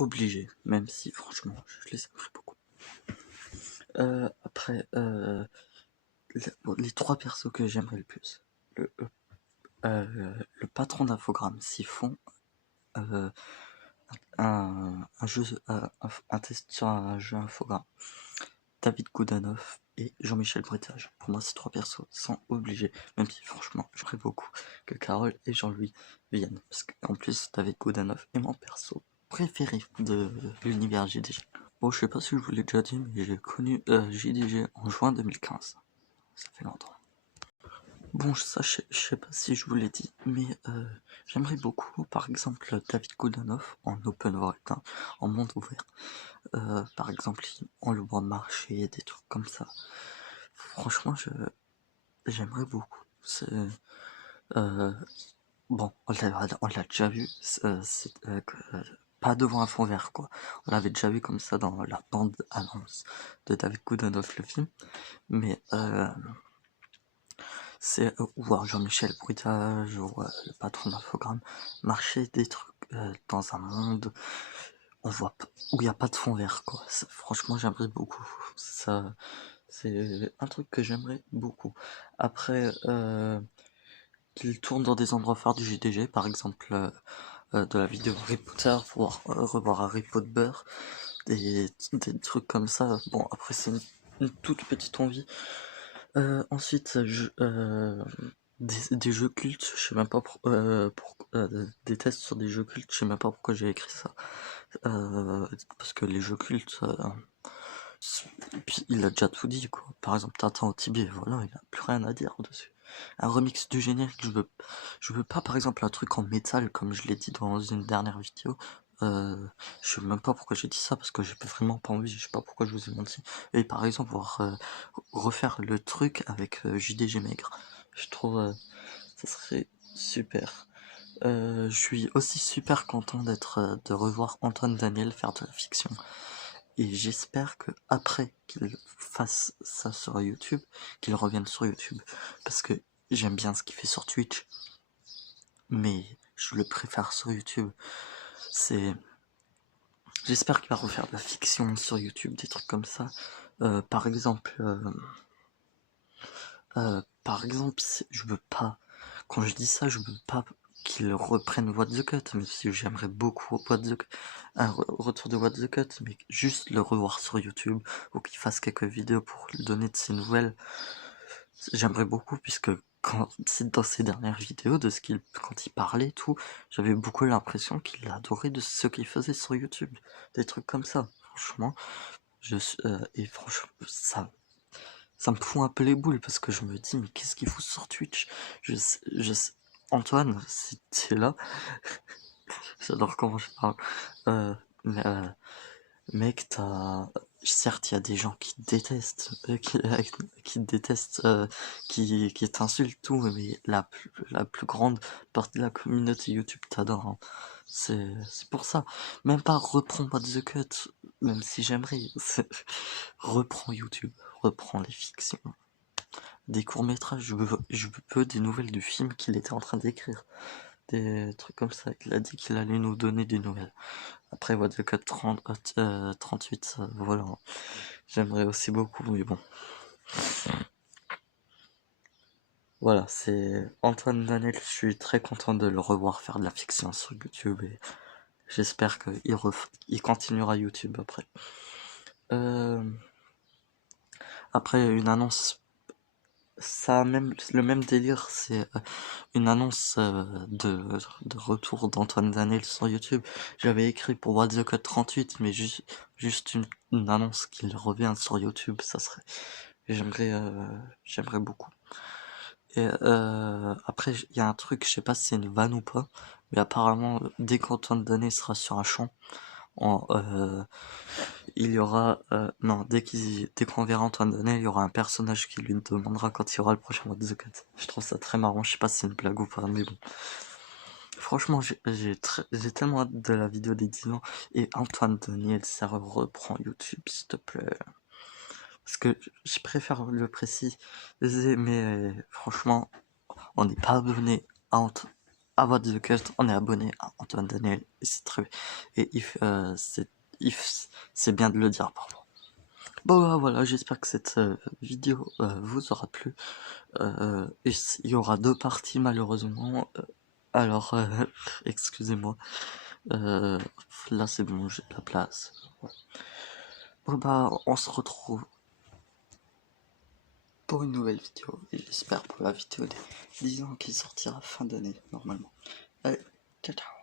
obligé, même si franchement je les aimerais beaucoup. Après, les 3 persos que j'aimerais le plus. Le, le patron d'Infogrames, s'ils font un jeu, un test sur un jeu Infogrames, David Goodenough et Jean-Michel Brétage. Pour moi, ces 3 persos sont obligés, même si franchement, j'aimerais beaucoup que Carole et Jean-Louis viennent. Parce qu'en plus, David Goodenough est mon perso préféré de l'univers JDG. Bon, je sais pas si je vous l'ai déjà dit, mais j'ai connu JDG en juin 2015. Ça fait longtemps. Bon, ça, je sais pas si je vous l'ai dit, mais j'aimerais beaucoup, par exemple, David Goodenough en open world, hein, en monde ouvert. Par exemple, en le bon marché, des trucs comme ça. Franchement, j'aimerais beaucoup. Bon, on l'a déjà vu, pas devant un fond vert, quoi. On l'avait déjà vu comme ça dans la bande-annonce de David Goodenough, le film. Mais c'est voir Jean-Michel Brétage ou le patron d'Infogrames marcher des trucs dans un monde où il n'y a pas de fond vert, quoi. Franchement, j'aimerais beaucoup. Ça, c'est un truc que j'aimerais beaucoup. Après, qu'il tourne dans des endroits phares du JDG, par exemple de la vidéo Harry Potter, pour revoir Harry Potter, des trucs comme ça. Bon, après, c'est une toute petite envie. Ensuite, des jeux cultes, je sais même pas des tests sur des jeux cultes, je sais même pas pourquoi j'ai écrit ça. Parce que les jeux cultes, puis il a déjà tout dit, quoi. Par exemple, Tintin au Tibet, voilà, il a plus rien à dire dessus. Un remix du générique, je veux pas, par exemple, un truc en métal, comme je l'ai dit dans une dernière vidéo. Je sais même pas pourquoi j'ai dit ça, parce que j'ai vraiment pas envie, je sais pas pourquoi je vous ai menti. Et par exemple, refaire le truc avec JDG Maigre. Je trouve ça serait super. Je suis aussi super content de revoir Antoine Daniel faire de la fiction. Et j'espère que après qu'il fasse ça sur YouTube, qu'il revienne sur YouTube. Parce que j'aime bien ce qu'il fait sur Twitch. Mais je le préfère sur YouTube. J'espère qu'il va refaire de la fiction sur YouTube, des trucs comme ça. Par exemple, je veux pas. Quand je dis ça, je veux pas qu'il reprenne What the Cut, mais si j'aimerais beaucoup un retour de What the Cut, mais juste le revoir sur YouTube, ou qu'il fasse quelques vidéos pour lui donner de ses nouvelles. J'aimerais beaucoup, puisque dans ses dernières vidéos, quand il parlait, tout, j'avais beaucoup l'impression qu'il adorait de ce qu'il faisait sur YouTube. Des trucs comme ça. Franchement, et franchement, ça me fout un peu les boules, parce que je me dis, mais qu'est-ce qu'il fout sur Twitch? Antoine, si t'es là, j'adore comment je parle. Mais, mec, certes, il y a des gens qui te détestent, qui te détestent, qui t'insultent, tout, mais la plus grande partie de la communauté YouTube t'adore, hein. C'est pour ça. Même pas reprends What the Cut, même si j'aimerais. Reprends YouTube, reprends les fictions. Des courts-métrages, je veux des nouvelles du film qu'il était en train d'écrire. Des trucs comme ça. Il a dit qu'il allait nous donner des nouvelles. Après, What the Cut 38, voilà. J'aimerais aussi beaucoup, mais bon. Voilà, c'est Antoine Daniel. Je suis très content de le revoir faire de la fiction sur YouTube et j'espère qu'il continuera YouTube après. Après, une annonce. Le même délire, c'est une annonce de retour d'Antoine Daniel sur YouTube. J'avais écrit pour What the Cut 38, mais juste une annonce qu'il revient sur YouTube, ça serait. J'aimerais beaucoup. Et après, il y a un truc, je sais pas si c'est une vanne ou pas, mais apparemment, dès qu'Antoine Daniel sera sur un champ, il y aura non, dès qu'on verra Antoine Daniel, il y aura un personnage qui lui demandera quand il y aura le prochain What the Cut. Je trouve ça très marrant, je sais pas si c'est une blague ou pas, mais bon. Franchement, j'ai tellement hâte de la vidéo des 10 ans. Et Antoine Daniel, ça reprend YouTube, s'il te plaît. Parce que je préfère le préciser, mais franchement, on n'est pas abonné à à What the Cut, on est abonné à Antoine Daniel, et c'est très... Et c'est bien de le dire, pardon. Bon, bah, voilà, j'espère que cette vidéo vous aura plu. Il y aura 2 parties, malheureusement. Alors, excusez-moi. Là, c'est bon, j'ai de la place. Ouais. Bon, bah, on se retrouve pour une nouvelle vidéo. Et j'espère pour la vidéo des 10 ans qui sortira fin d'année, normalement. Allez, ciao, ciao.